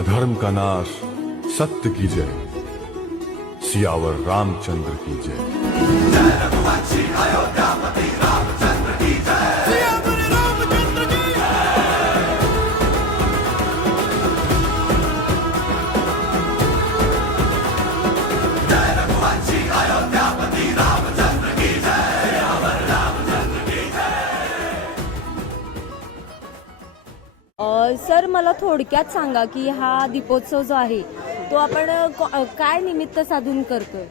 अधर्म का नाश, सत्य की जय, सियावर रामचंद्र की जय। सर मला थोडक्यात सांगा की हा दीपोत्सव जो आहे तो आपण काय निमित्त साधून करतोय?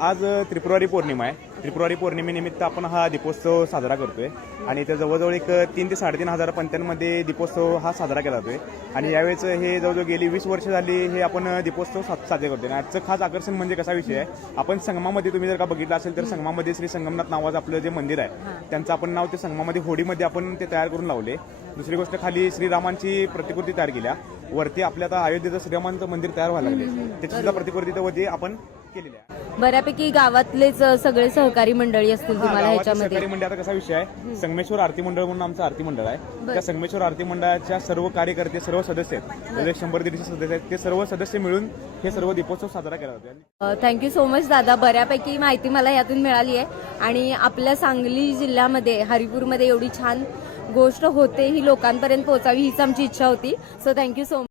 आज त्रिपुरारी पौर्णिमा आहे. त्रिपुरारी पौर्णिमेनिमित्त आपण हा दीपोत्सव साजरा करतोय आणि त्या जवळजवळ एक 3 ते 3,500 पंथांमध्ये दीपोत्सव हा साजरा केला जातोय. आणि यावेळेस हे जवळजवळ गेली 20 वर्ष झाली हे आपण दीपोत्सव साजरे करतोय. आणि आजचं खास आकर्षण म्हणजे कसा विषय आहे, आपण संगमामध्ये तुम्ही जर का बघितलं असेल तर संगमामध्ये श्री संगमनाथ नावाचं आपलं जे मंदिर आहे त्यांचं आपण नाव ते संगमामध्ये होडीमध्ये आपण ते तयार करून लावले. दुसरी गोष्ट खाली श्रीरामांची प्रतिकृती तयार केल्या. वरती आपल्या आता अयोध्येचं श्रीरामांचं मंदिर तयार व्हायला लागले, त्याची सुद्धा प्रतिकृती वरती आपण केलेली आहे. बऱ्यापैकी गावातलेच सगळे सहकारी मंडळी असतील तुम्हाला ह्याच्यामध्ये? सहकारी मंडळ आता कसा विषय आहे, संगमेश्वर आरती मंडळ म्हणून आमचं आरती मंडळ आहे. त्या संगमेश्वर आरती मंडळाच्या सर्व कार्यकर्ते, सर्व सदस्य आहेत, म्हणजे 100-150 सदस्य आहेत, ते सर्व सदस्य मिळून हे सर्व दीपोत्सव साजरा केला जातो. थँक्यू सो मच दादा, बऱ्यापैकी माहिती मला यातून मिळाली आहे. आणि आपल्या सांगली जिल्ह्यामध्ये हरिपूरमध्ये एवढी छान गोष्ट होते ही लोकांपर्यंत पोहोचावी हीच आमची इच्छा होती. So thank you so much.